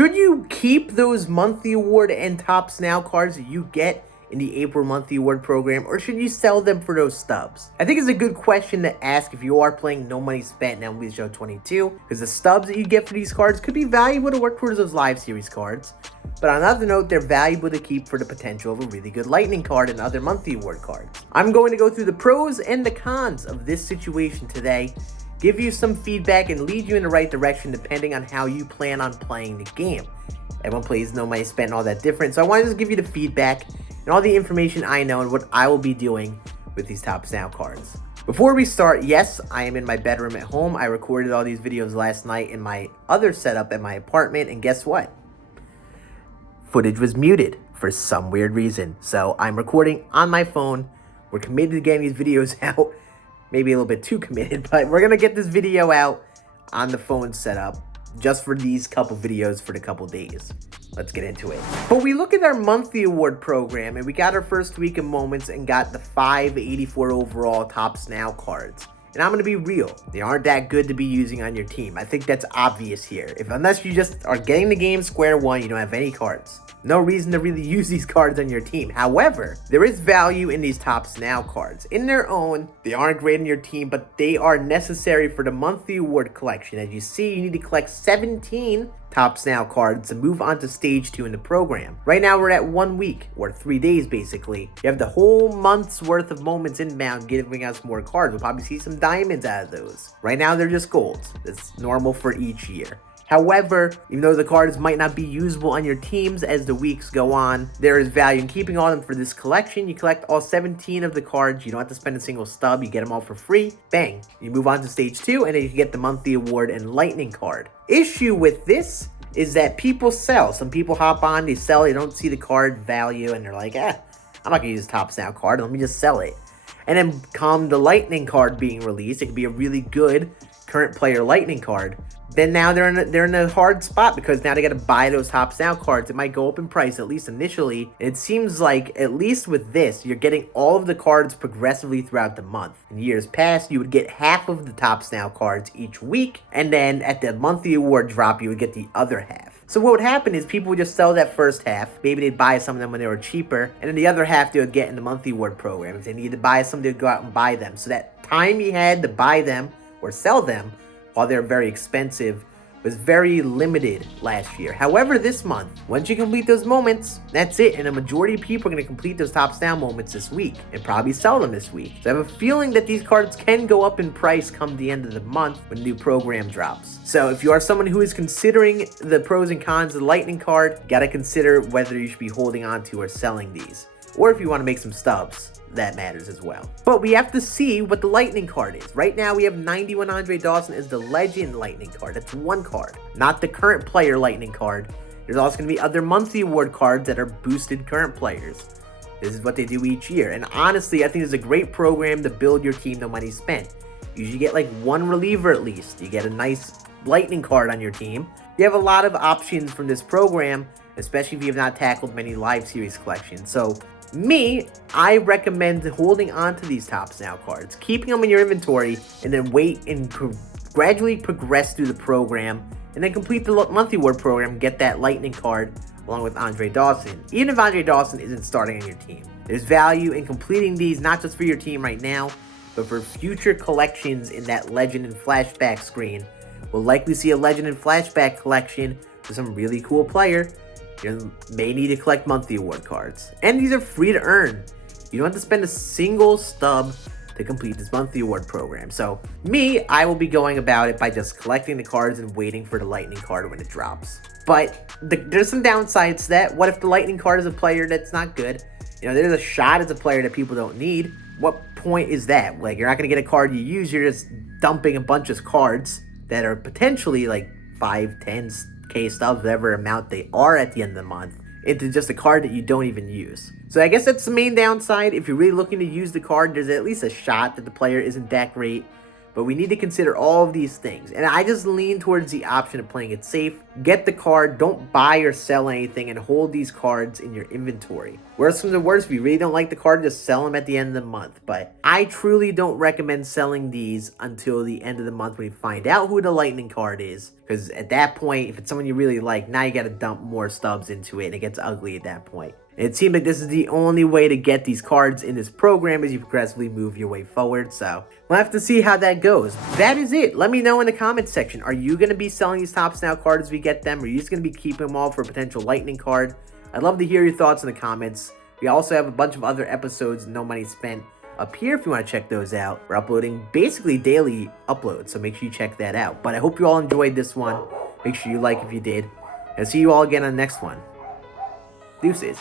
Should you keep those monthly award and Topps Now cards that you get in the April monthly award program, or should you sell them for those stubs? I think it's a good question to ask if you are playing No Money Spent in MLB The Show 22, because the stubs that you get for these cards could be valuable to work towards those live series cards. But on another note, they're valuable to keep for the potential of a really good lightning card and other monthly award cards. I'm going to go through the pros and the cons of this situation today, give you some feedback, and lead you in the right direction depending on how you plan on playing the game. Everyone plays No Money Spent and all that different, so I wanted to just give you the feedback and all the information I know and what I will be doing with these Topps Now cards. Before we start, yes, I am in my bedroom at home. I recorded all these videos last night in my other setup at my apartment, and guess what? Footage was muted for some weird reason. So I'm recording on my phone. We're committed to getting these videos out. Maybe a little bit too committed, but we're going to get this video out on the phone setup just for these couple videos for the couple days. Let's get into it. But we look at our monthly award program, and we got our first week of moments and got the 584 overall Topps Now cards. And I'm going to be real, they aren't that good to be using on your team. I think that's obvious here. Unless you just are getting the game square one, you don't have any cards. No reason to really use these cards on your team. However, there is value in these Topps Now cards. In their own, they aren't great in your team, but they are necessary for the monthly award collection. As you see, you need to collect 17 Topps Now cards to move on to stage 2 in the program. Right now, we're at 1 week, or 3 days basically. You have the whole month's worth of moments inbound giving us more cards. We'll probably see some diamonds out of those. Right now, they're just golds. That's normal for each year. However, even though the cards might not be usable on your teams as the weeks go on, there is value in keeping all of them for this collection. You collect all 17 of the cards. You don't have to spend a single stub. You get them all for free. Bang. You move on to stage 2, and then you can get the monthly award and lightning card. Issue with this is that people sell. Some people hop on, they sell, they don't see the card value, and they're like, I'm not going to use Topps Now card. Let me just sell it. And then come the lightning card being released, it could be a really good current player lightning card. Then now they're in a hard spot because now they got to buy those Topps Now cards. It might go up in price, at least initially. It seems like, at least with this, you're getting all of the cards progressively throughout the month. In years past, you would get half of the Topps Now cards each week, and then at the monthly award drop, you would get the other half. So what would happen is people would just sell that first half. Maybe they'd buy some of them when they were cheaper, and then the other half they would get in the monthly award program. If they needed to buy some, they'd go out and buy them. So that time you had to buy them or sell them while they're very expensive was very limited last year. However, this month, once you complete those moments, that's it. And a majority of people are going to complete those Topps Now moments this week and probably sell them this week. So I have a feeling that these cards can go up in price come the end of the month when the new program drops. So if you are someone who is considering the pros and cons of the lightning card, you got to consider whether you should be holding on to or selling these. Or if you want to make some stubs, that matters as well. But we have to see what the lightning card is. Right now, we have 91 Andre Dawson as the legend lightning card. That's one card, not the current player lightning card. There's also going to be other monthly award cards that are boosted current players. This is what they do each year. And honestly, I think it's a great program to build your team, No Money Spent. You usually get like one reliever at least. You get a nice lightning card on your team. You have a lot of options from this program, especially if you have not tackled many live series collections. So I recommend holding on to these Topps Now cards, keeping them in your inventory, and then wait and gradually progress through the program, and then complete the monthly award program, get that lightning card along with Andre Dawson. Even if Andre Dawson isn't starting on your team, there's value in completing these, not just for your team right now, but for future collections in that legend and flashback screen. We'll likely see a legend and flashback collection for some really cool player. You may need to collect monthly award cards. And these are free to earn. You don't have to spend a single stub to complete this monthly award program. So I will be going about it by just collecting the cards and waiting for the lightning card when it drops. But there's some downsides to that. What if the lightning card is a player that's not good? There's a shot as a player that people don't need. What point is that? Like, you're not going to get a card you use. You're just dumping a bunch of cards that are potentially like 5, 10K stubs, whatever amount they are at the end of the month, into just a card that you don't even use. So I guess that's the main downside. If you're really looking to use the card, there's at least a shot that the player isn't that great. But we need to consider all of these things. And I just lean towards the option of playing it safe. get the card, don't buy or sell anything, and hold these cards in your inventory. Worst comes to worst, if you really don't like the card, just sell them at the end of the month. But I truly don't recommend selling these until the end of the month when you find out who the lightning card is. Because at that point, if it's someone you really like, now you got to dump more stubs into it, and it gets ugly at that point. And it seems like this is the only way to get these cards in this program as you progressively move your way forward. So we'll have to see how that goes. That is it. Let me know in the comments section. Are you going to be selling these Topps Now cards as we get them? Or are you just going to be keeping them all for a potential lightning card? I'd love to hear your thoughts in the comments. We also have a bunch of other episodes, No Money Spent, up here if you want to check those out. We're uploading basically daily uploads, so make sure you check that out. But I hope you all enjoyed this one. Make sure you like if you did. And I'll see you all again on the next one. Deuces.